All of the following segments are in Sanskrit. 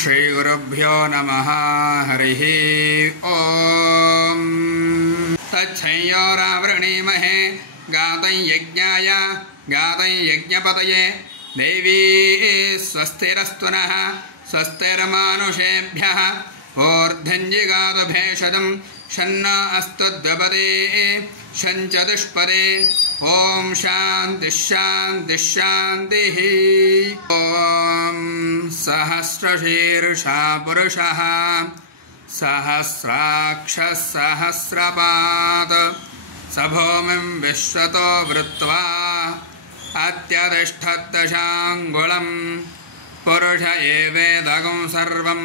श्रीगुरुभ्यो नमः। हरिः ओम्। तच्छंयोरावृणीमहे गातं यज्ञाय गातं यज्ञपतये देवी स्वस्तिरस्तु नः स्वस्तिर्मानुषेभ्यः ऊर्ध्वञ्जिगातु भेषजं शन्नो अस्तु द्विपदे शञ्चतुष्पदे। ओम शांति शांति शांतिः। ओम सहस्रशीर्षा पुरुषः सहस्राक्षः सहस्रपात् स भूमिं विश्वतो वृत्वा अत्यतिष्ठद्दशाङ्गुलं पुरुष एवेदगं सर्वं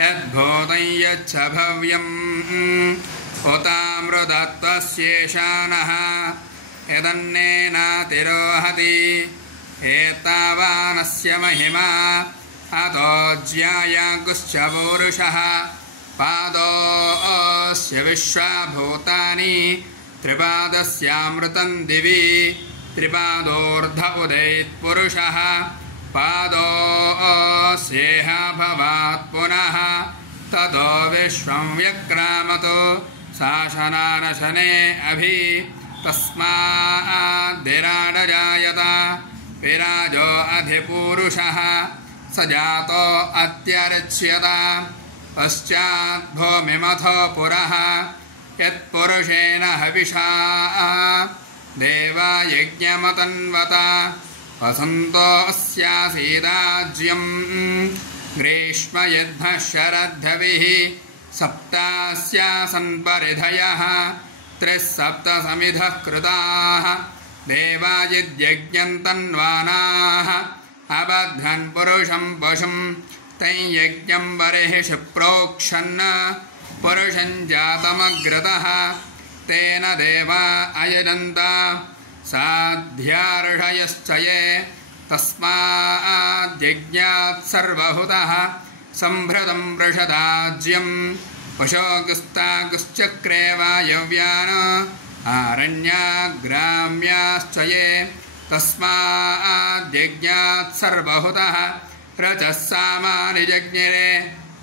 यद्भूतं यच्च भव्यम् उतामृतत्वस्येषानः यदन्नेनातिरोहति एतावानस्य महिमा अतो ज्यायागुश्च पूरुषः पादोऽस्य विश्वभूतानि त्रिपादस्यामृतं दिवि त्रिपादोर्ध उदेत्पुरुषः पादोऽस्येह भवात् पुनः ततो विश्वं व्यक्रामतो शासनानशने अभि तस्माद्विराडजायत विराजो अधिपूरुषः स जातो अत्यर्च्यत पश्चाद्भूमिमथो पुरः यत्पुरुषेण हविषा देवा यज्ञमतन्वत वसन्तो अस्यासीदाज्यं ग्रीष्म यद्भः शरद्धविः सप्तास्यासन् परिधयः त्रिसप्तसमिधः कृताः देवा यद्यज्ञं तन्वानाः अबध्वन् पुरुषं पशुं तं यज्ञं बर्हिषि प्रोक्षन् पुरुषं जातमग्रतः तेन देवा अयजन्त साध्यार्षयश्च ये तस्माद्यज्ञात् सर्वहुतः सम्भृतं वृषदाज्यं पशोगुस्तागुश्चक्रे वायव्यान् आरण्याग्राम्याश्च ये तस्माद्यज्ञात् सर्वहुतः रचः सामानि जज्ञिरे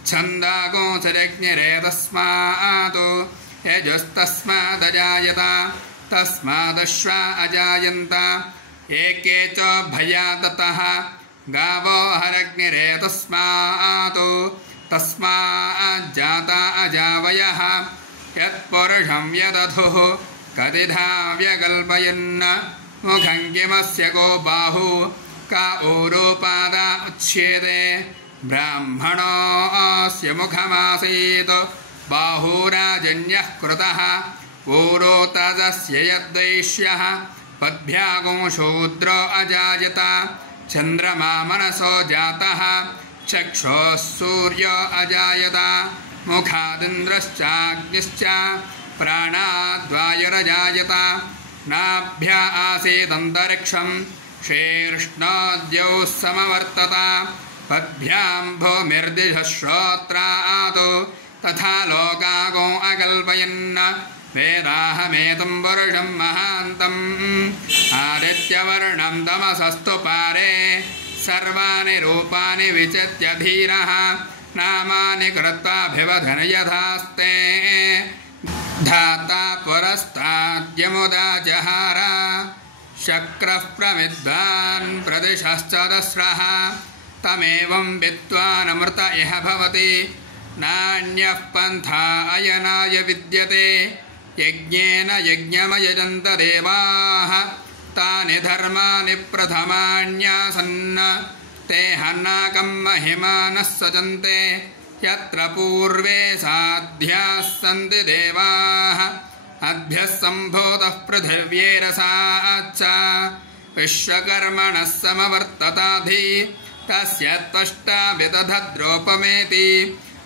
छन्दागोंसजज्ञिरे तस्मात् यजुस्तस्मादजायत तस्मादश्वा अजायन्त एके च भयाततः गावो हरग्निरे तस्मात् तस्माज्जाता अजावयः यत्पुरुषं यदधुः कतिधा व्यकल्पयन् मुखं किमस्य को बाहु का ऊरोपादा उच्येते ब्राह्मणोऽस्य मुखमासीत् बाहुराजन्यः कृतः ऊरोतजस्य यद्वैश्यः पद्भ्यागो शूद्रो अजायत चन्द्रमा मनसो जातः चक्षुः सूर्यो अजायत मुखादिन्द्रश्चाग्निश्च प्राणाद्वायुरजायत नाभ्या आसीदन्तरिक्षं शीर्ष्णोद्यौ समवर्तत पद्भ्यां भूमिर्दिशः श्रोत्रात् तथा लोकागो अकल्पयन् वेदाहमेतं पुरुषं महान्तम् आदित्यवर्णं तमसस्तु पारे सर्वाणि रूपाणि विचित्य धीरः नामानि कृत्वाभिवदन् यथास्ते धाता पुरस्ताद्यमुदा जहार शक्रः प्रविद्वान् प्रदिशश्चतस्रः तमेवं विद्वानमृत इह भवति नान्यः पन्था अयनाय विद्यते यज्ञेन यज्ञमयजन्त देवाः तानि धर्माणि प्रथमान्यासन् ते हन्नाकं महिमानः सजन्ते यत्र पूर्वे साध्याः सन्ति देवाः अद्भ्यः सम्भूतः पृथिव्यैरसाच्च विश्वकर्मणः समवर्तताधि तस्य त्वष्टा विदधद्रोपमेति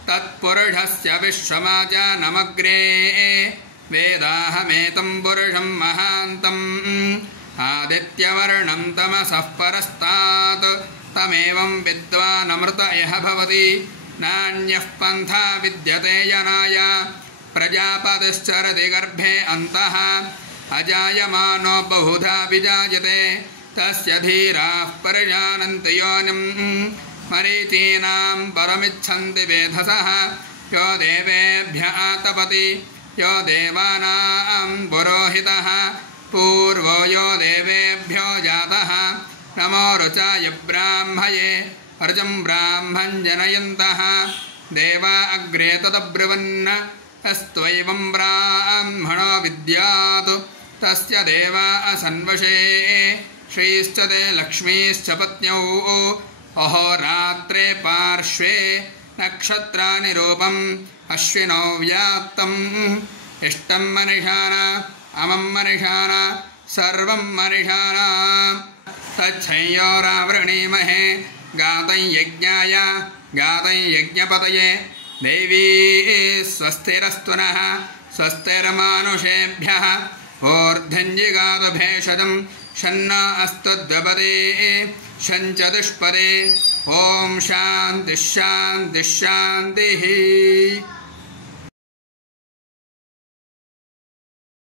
तत्पुरुषस्य विश्वमाजानमग्रे वेदाहमेतं पुरुषं महान्तम् आदित्यवर्णं तमसः परस्तात् तमेवं विद्वानमृत इह भवति नान्यः पन्था विद्यते यनाय प्रजापतिश्चरति गर्भे अन्तः अजायमानो बहुधा विजायते तस्य धीराः परिजानन्ति योनिं मरीचीनां परमिच्छन्ति वेधसः यो देवेभ्यः तपति यो देवानां पुरोहितः पूर्वो यो देवेभ्यो जातः नमो रुचाय ब्राह्मये ऋचं ब्राह्मं जनयन्तः देवा अग्रे तदब्रुवन् तस्त्वैवं ब्राह्मणो विद्यात् तस्य देवा असन्वशे श्रीश्च ते लक्ष्मीश्च पत्न्यौ अहोरात्रे पार्श्वे नक्षत्राणि रूपम् अश्विनौ व्यात्तम् इष्टं मनिषाना अमं मनिषाना सर्वं मनिषाना तच्छयोरावृणीमहे गातं यज्ञाय गातं यज्ञपतये देवी स्वस्तिरस्तु नः स्वस्तिर्मानुषेभ्यः ऊर्ध्वञ्जिगातु भेषजं शन्नो अस्तु द्विपदे शञ्च दुष्पदे ॐ शान्तिः शान्तिः शान्तिः।